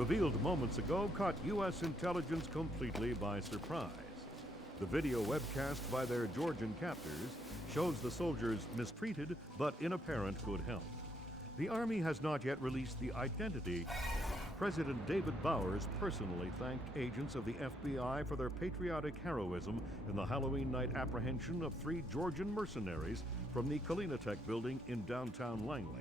revealed moments ago, caught U.S. intelligence completely by surprise. The video webcast by their Georgian captors shows the soldiers mistreated but in apparent good health. The Army has not yet released the identity. President David Bowers personally thanked agents of the FBI for their patriotic heroism in the Halloween night apprehension of 3 Georgian mercenaries from the Kalinatek building in downtown Langley.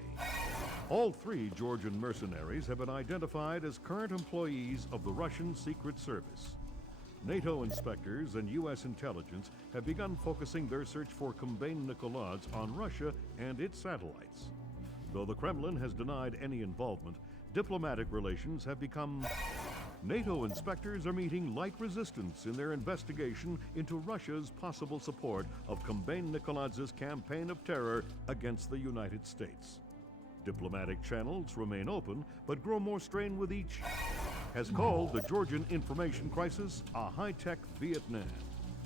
All 3 Georgian mercenaries have been identified as current employees of the Russian Secret Service. NATO inspectors and U.S. intelligence have begun focusing their search for Kombain Nikolads on Russia and its satellites. Though the Kremlin has denied any involvement, diplomatic relations have become... NATO inspectors are meeting light resistance in their investigation into Russia's possible support of Kombain Nikolads' campaign of terror against the United States. Diplomatic channels remain open, but grow more strained with each... has called the Georgian information crisis a high-tech Vietnam,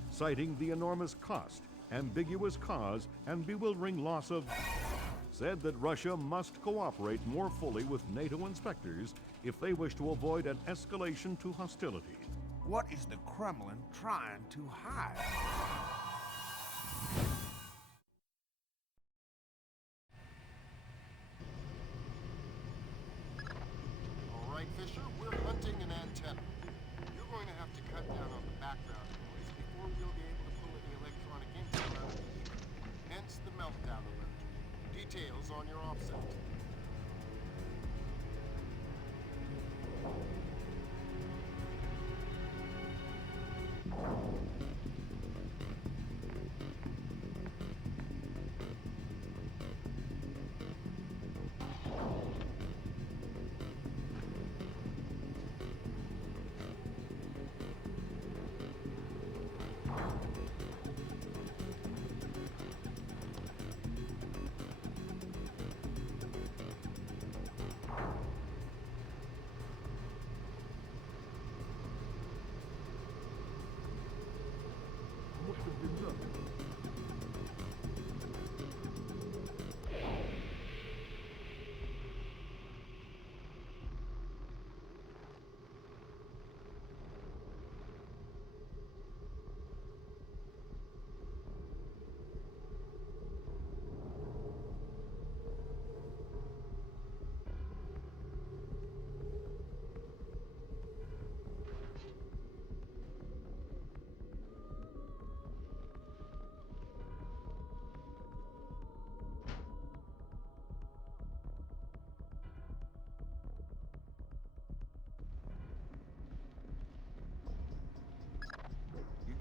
citing the enormous cost, ambiguous cause, and bewildering loss of... said that Russia must cooperate more fully with NATO inspectors if they wish to avoid an escalation to hostility. What is the Kremlin trying to hide? All right, Fisher, we're hunting an antenna. You're going to have to cut down on the background noise before we'll be able to pull any electronic input out of the ether. Hence the meltdown alert. Details on your offset.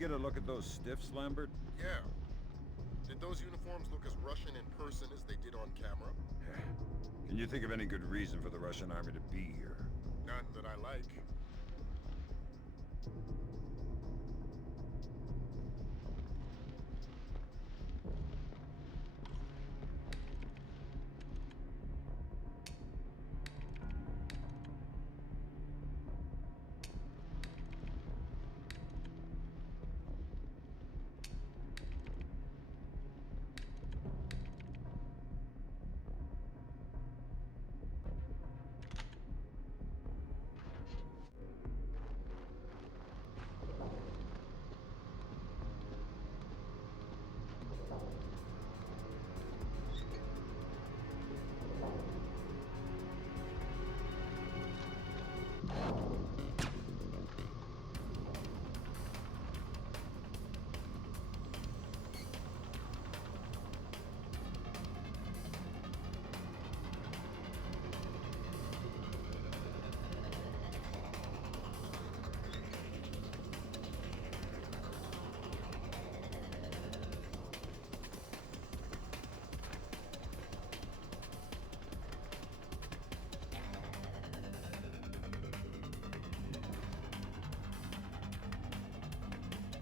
Get a look at those stiffs, Lambert? Yeah. Did those uniforms look as Russian in person as they did on camera? Can you think of any good reason for the Russian army to be here? None that I like.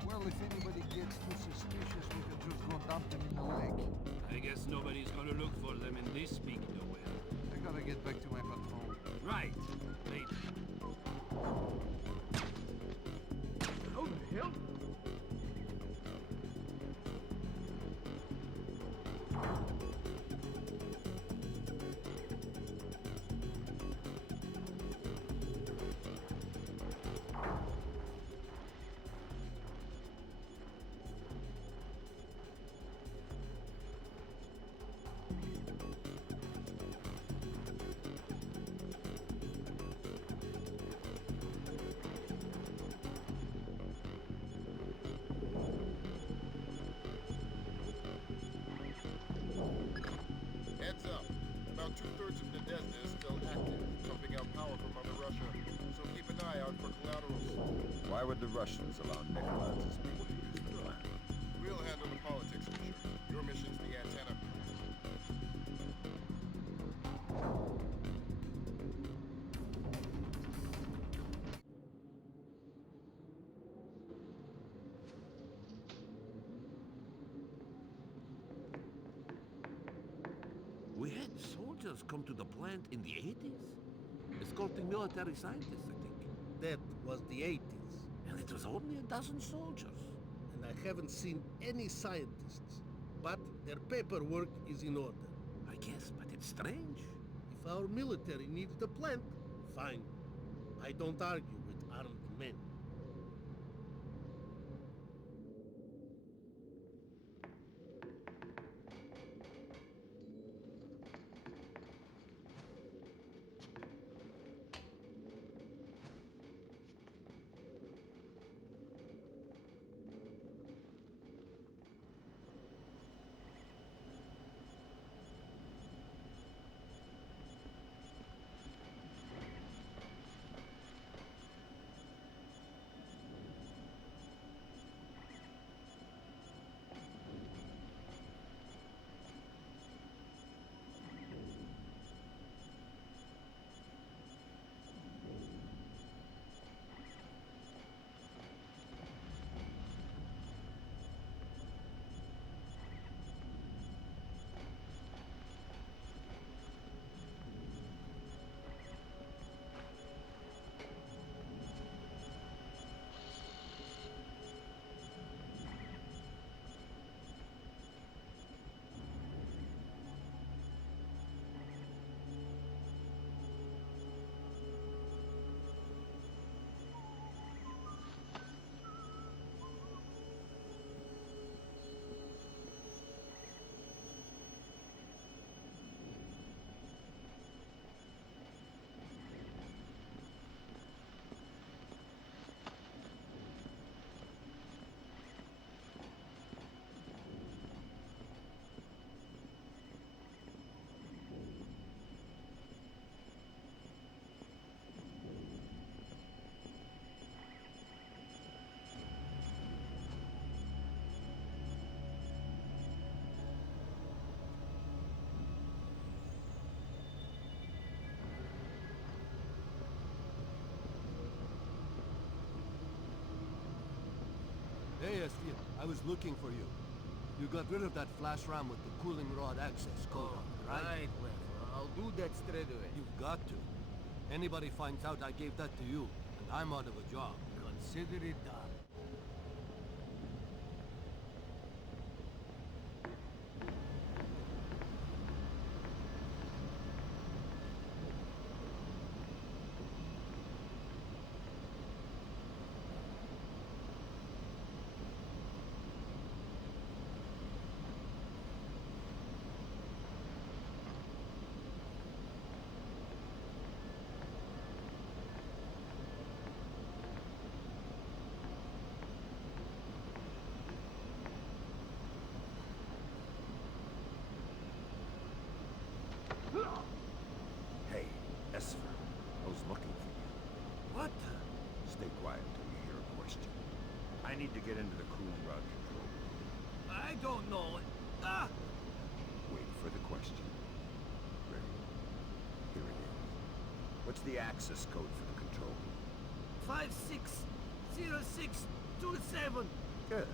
Well, if anybody gets too suspicious, we can just go dump them in the lake. I guess nobody's gonna look for them in this big nowhere. I gotta get back to my patrol. Right. Later. How the hell? Zvezda is still active, pumping out power from Mother Russia, so keep an eye out for collaterals. Why would the Russians allow Nikoladze's people to use the plant? We'll handle the politics, Fisher. Your mission's the antenna. We had soldiers come to the plant in the 80s? Escorting military scientists, I think. That was the 80s, And it was only a dozen soldiers. and I haven't seen any scientists. But their paperwork is in order. I guess, but it's strange. If our military needs the plant, fine. I don't argue with armed men. Hey, Estia, I was looking for you. You got rid of that flash ram with the cooling rod access code on it, right? Right, well, I'll do that straight away. You've got to. Anybody finds out I gave that to you, and I'm out of a job. Consider it done. Hey, Esper. I was looking for you. What? Stay quiet till you hear a question. I need to get into the cooling rod control room. I don't know. Ah! Wait for the question. Ready? Here it is. What's the access code for the control room? 560627. Good.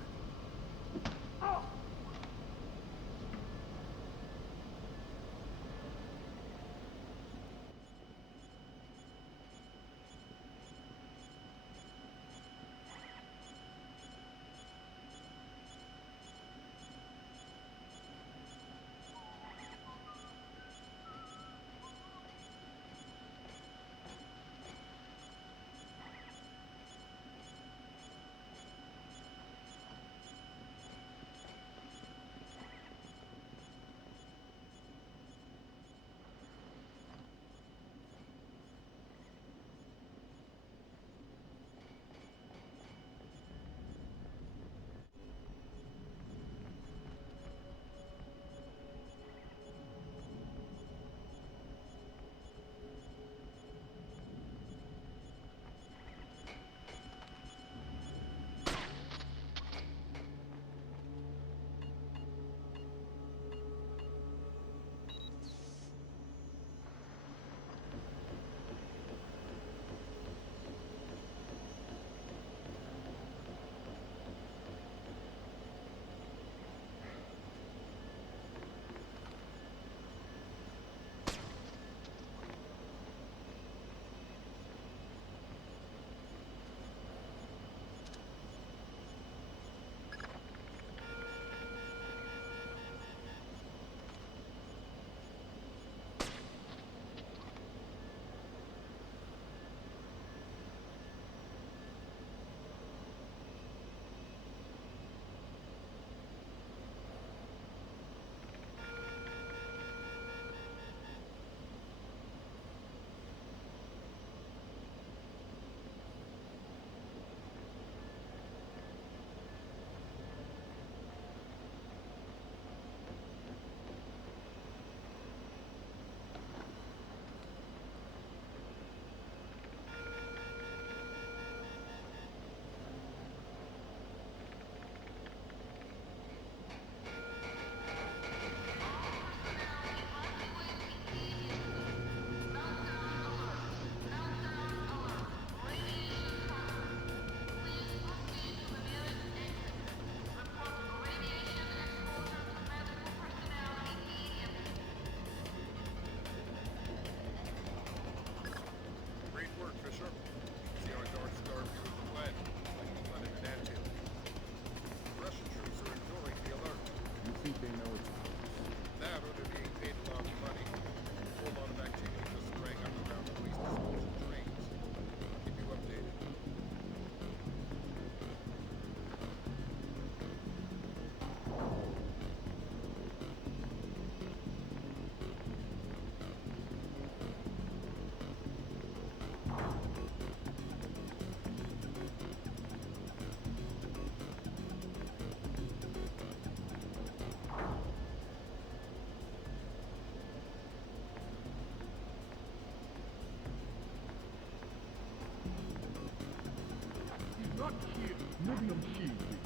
Medium shield, please.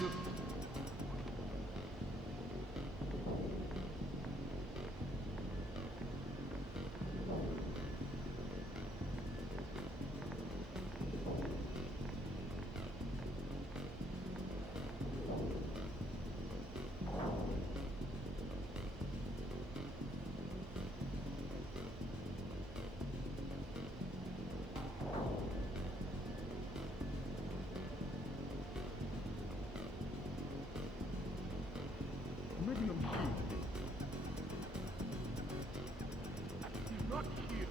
Good. Medium shield, please. He's not here.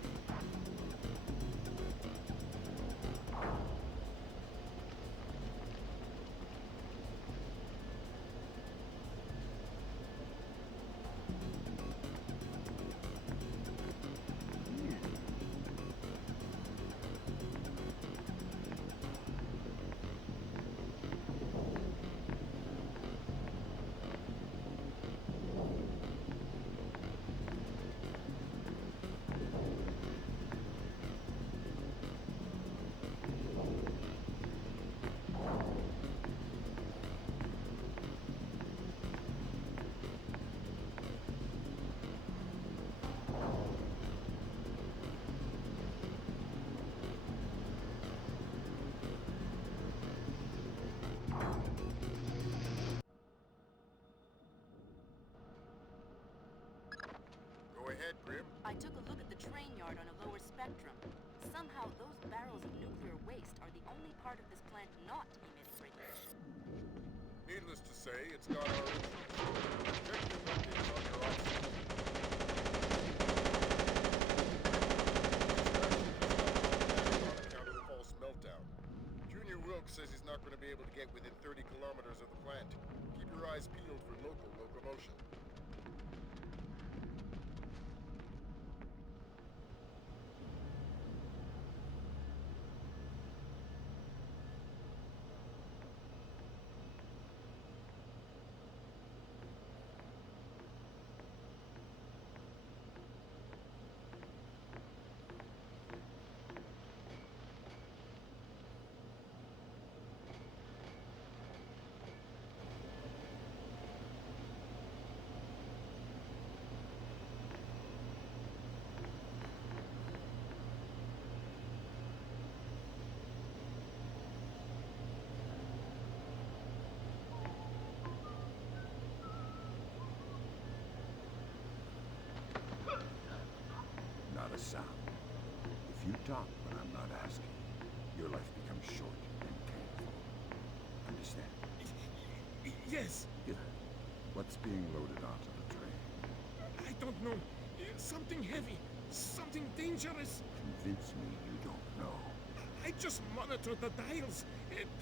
Go ahead, Grim. I took a look at the train yard on a lower spectrum. Somehow those barrels of nuclear waste are the only part of this plant not emitting radiation. Needless to say, it's got our objective updates on your offset. On account of the false meltdown. Junior Wilkes says he's not going to be able to get within 30 kilometers of the plant. Keep your eyes peeled for local locomotion. Not a sound. If you talk when I'm not asking, your life becomes short and painful. Understand? Yes, Good. What's being loaded onto the train? I don't know. Something heavy. Something dangerous. Convince me you don't know. I just monitored the dials.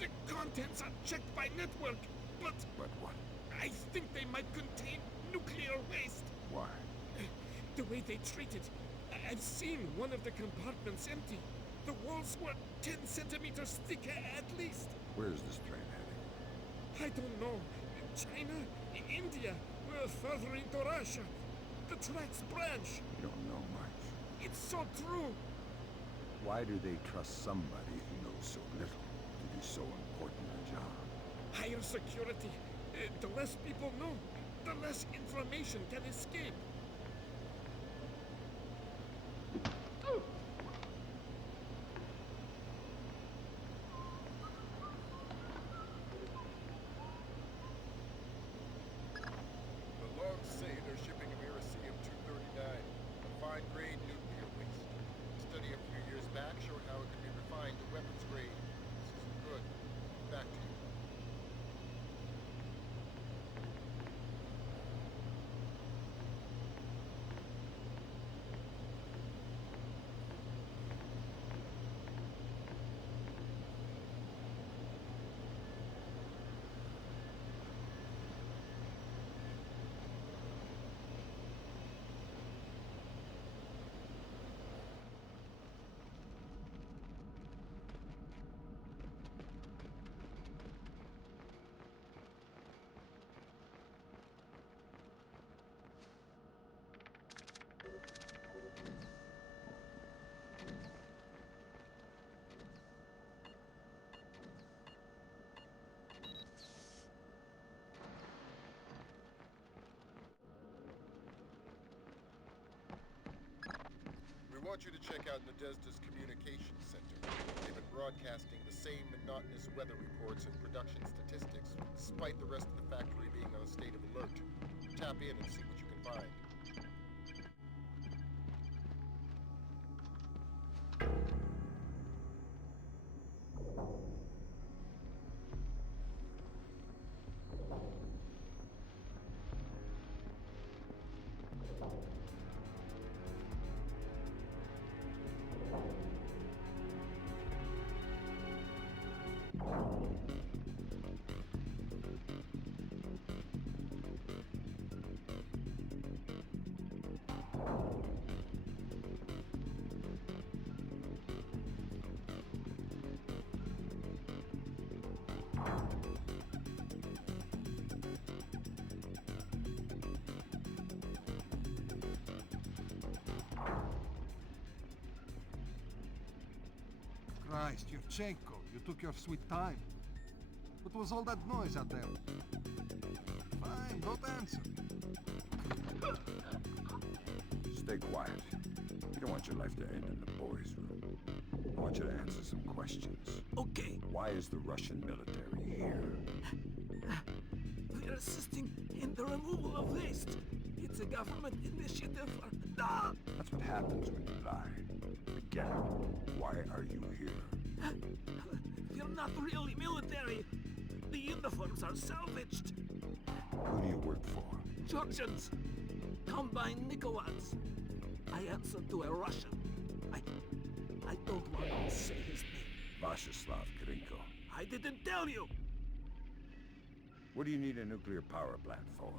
The contents are checked by network. But But what? I think they might contain nuclear waste. Why? The way they treat it. I've seen one of the compartments empty. The walls were 10 centimeters thick at least. Where's this train heading? I don't know. China, India, further into Russia. The tracks branch. You don't know much. It's so true. Why do they trust somebody who knows so little to do so important a job? Higher security. The less people know, the less information can escape. The logs say they're shipping Americium-239, a fine-grade nuclear waste. A study a few years back showed how it could be refined to weapons grade. This is good. Back to you. want you to check out Nadezhda's communications center. They've been broadcasting the same monotonous weather reports and production statistics, despite the rest of the factory being on a state of alert. Tap in and see what you can find. Christ, Yurchenko, you took your sweet time. What was all that noise out there? Fine, don't answer. Stay quiet. You don't want your life to end in the boys' room. I want you to answer some questions. Okay, Why is the Russian military here? we're assisting in the removal of waste. It's a government initiative. Ah! That's what happens when you lie. Again, why are you here? We're not really military. The uniforms are salvaged. Who do you work for? Georgians. Combine Nikolads. I answer to a Russian. I don't want to say his name. Vashislav Kirinko. I didn't tell you. What do you need a nuclear power plant for?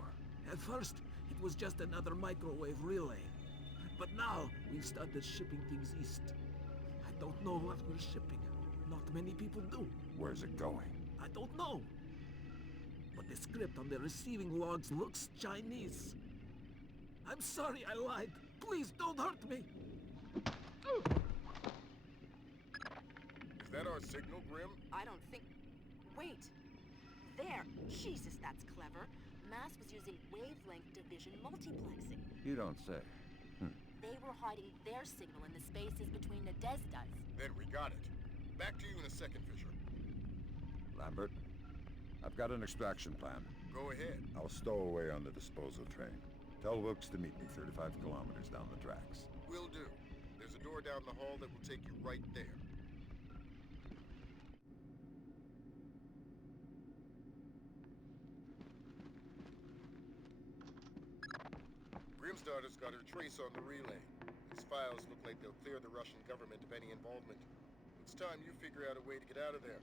At first, it was just another microwave relay. But now, we've started shipping things east. I don't know what we're shipping. Not many people do. Where's it going? I don't know. But the script on the receiving logs looks Chinese. I'm sorry I lied. Please don't hurt me. Is that our signal, Grim? I don't think... Wait. There. Jesus, that's clever. Mass was using wavelength division multiplexing. You don't say. They were hiding their signal in the spaces between Nadezhda's. Then we got it. Back to you in a second, Fisher. Lambert, I've got an extraction plan. Go ahead. I'll stow away on the disposal train. Tell Wilkes to meet me 35 kilometers down the tracks. Will do. There's a door down the hall that will take you right there. Grimstarter's got her trace on the relay. These files look like they'll clear the Russian government of any involvement. It's time you figure out a way to get out of there.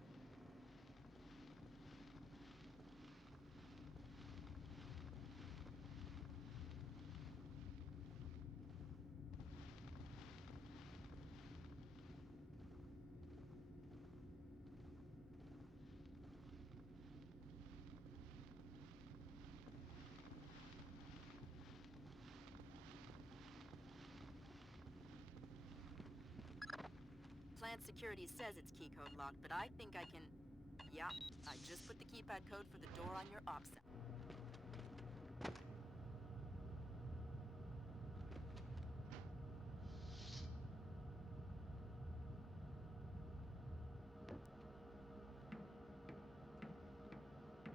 Plant security says it's key code locked, but I think I can... Yeah, I just put the keypad code for the door on your op set.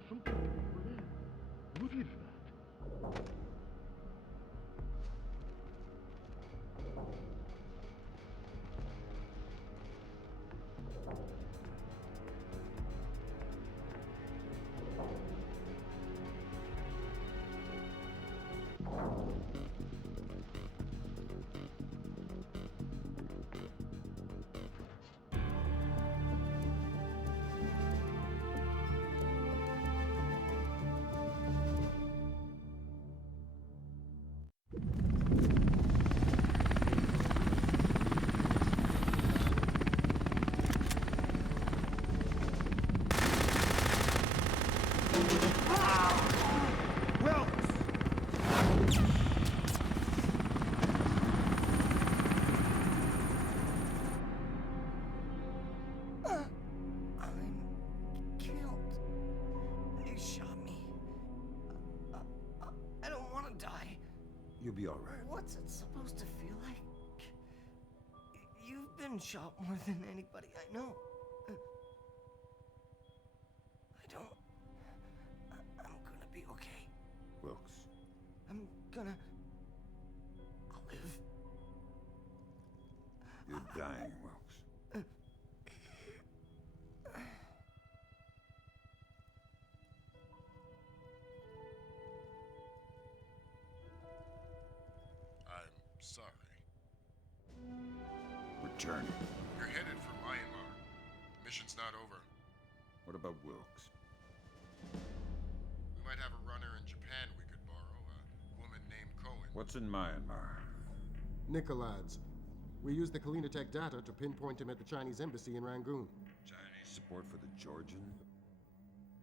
Something over there. What is that? You'll be all right. What's it supposed to feel like? been shot more than anybody I know. I'm gonna be okay. Wilkes. I'm gonna live. You're dying, Wilkes. I'm sorry. Returning. You're headed for Myanmar. Mission's not over. What about Wilkes? We might have a runner in Japan we could borrow, a woman named Cohen. What's in Myanmar? Nicolads. We used the Kalinatech data to pinpoint him at the Chinese embassy in Rangoon. Chinese support for the Georgian?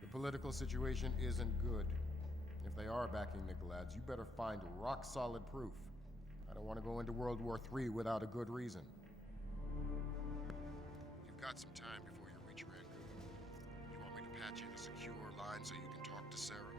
The political situation isn't good. If they are backing Nicolads, you better find rock-solid proof. I don't want to go into World War III without a good reason. You've got some time before you reach Rangoon. You want me to patch in a secure line so you can talk to Sarah?